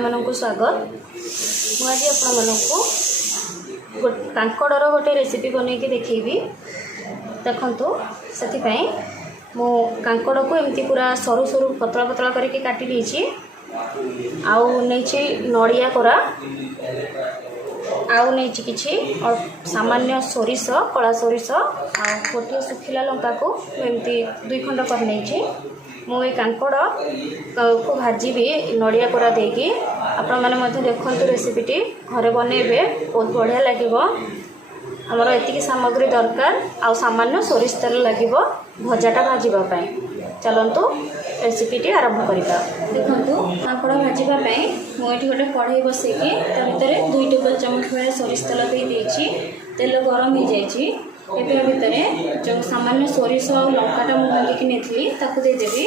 आपको स्वागत। मुझे आपको कांकड़र गोटे रेसिपी बनईकि देखी देखु से मु कांकड़ को एमती पूरा सरू सरू पतला पतला करके काटी देछि। आउ नहीं नड़िया कोरा आउ नहीं किछि और सामान्य सोरिष कला सोरिष आ गोटे सुखिला लंका को एमती 2 खंड कर नहीं मु ये कांकड़ को भाजी नड़िया कोरा देकी आपण मैंने देखु रेसिपीटी घरे बनइबे बहुत बढ़िया लगे। आमर एतिकी सामग्री दरकार आउ सामान्य सोरिष तेल लगे भजाटा भाजवाई। चलतु रेसिपीटी आरंभ करवा। देखु कांकड़ भाजवाई मुझे गोटे कढ़ई बसैकी भितर 2 टेबल चामच भाई सोरिष तेल देदेछि। तेल गरम हो जाए भितर जो सामान्य सोरिष और लंकाटा मुझे भांगिकी नहीं ताकू देदेवी।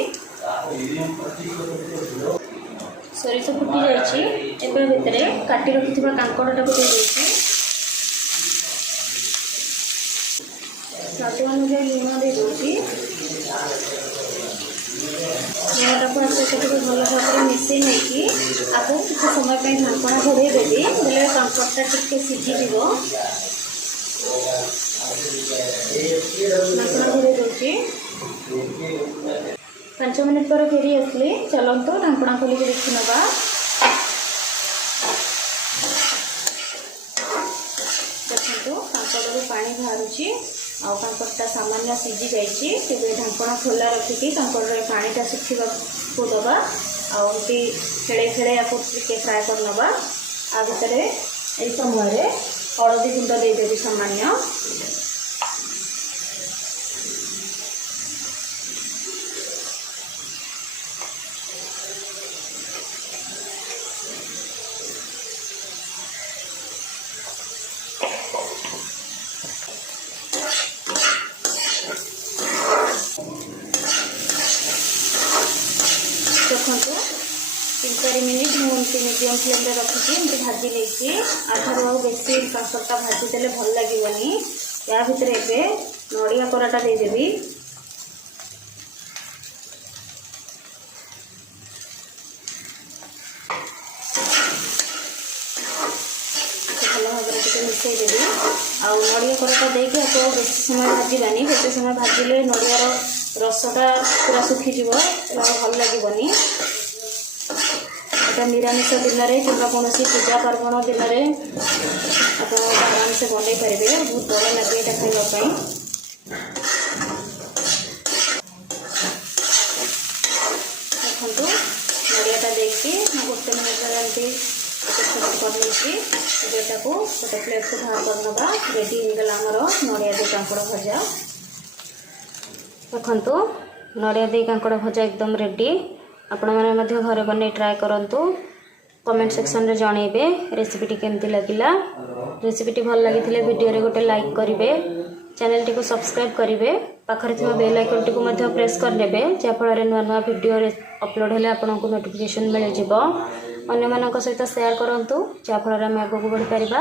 सोरिष फुटी जाए भितर काटी रखि कांकड़टा को देदेछि। स्वाद अनुसार लुण दे दूसरी लुणटा को सहित भल भाव में मिसई नहीं आपको किसी समय ढांकना घोड़े देवी बोले कांकड़टा टिके सीझीज। ढांकना घोड़े दूसरी 5 मिनट पर फेरी आसली। चलतु ढांकना खोलिक देखी नवा। देखो कांकड़ पानी बाहरुची आउ कांकड़टा सामान्य सीझी जाइए। ढांकना खोला रखिकी कांकड़ पानीटा सुखा को दबा आउटी खेड़े खेड़े आपको टिके फ्राए कर नवा। आ भितर यही समय हलदी गुंड देदेवी सामान्य। देखो 3-4 मिनिट मुझे मीडियम फ्लेम रखिकी भाजी लेकी आधार बेसी कांकड़टा भाजीदेले भल लगे। या भितर एबे नड़िया कोराटा देदेवी। भल भाव में मिसई देवी आउ नड़िया कोराटा देके आपको बेसी समय भाजवानी। बेसी समय भाजिले नड़ियार रसटा पूरा सुखीज भल लगे। एटा निरामिष दिन में कि कौन पूजा पार्वण दिन में आप आराम से बनई पारे बहुत बढ़िया लगे ये खावाई। देखो नड़ियाटा देखिए गोटे मिनट एमती कर गोटे प्लेट को बाहर कर नवा। रेडी होगा आमर नड़िया दे कांकड़ भजा। देखु नड़िया दे कांकड़ भजा एकदम रेडी। आपण मैंने घरे बन ट्राए करंतु। कमेंट सेक्शन रे जनइबे रेसिपीटी केमती लगिला। रेसिपीटी भल लगी वीडियो रे गोटे लाइक करेंगे। चैनल टी को सब्सक्राइब करेंगे। पाखरे थिबा बेल आइकन टी को मध्य प्रेस करनेबे जाफल नुआ नुआ वीडियो अपलोड हेले आपको नोटिफिकेशन मिल जिवो। अन्य मानक सहित शेयर करंतु जाफल आम आगक बढ़ी पारिबा।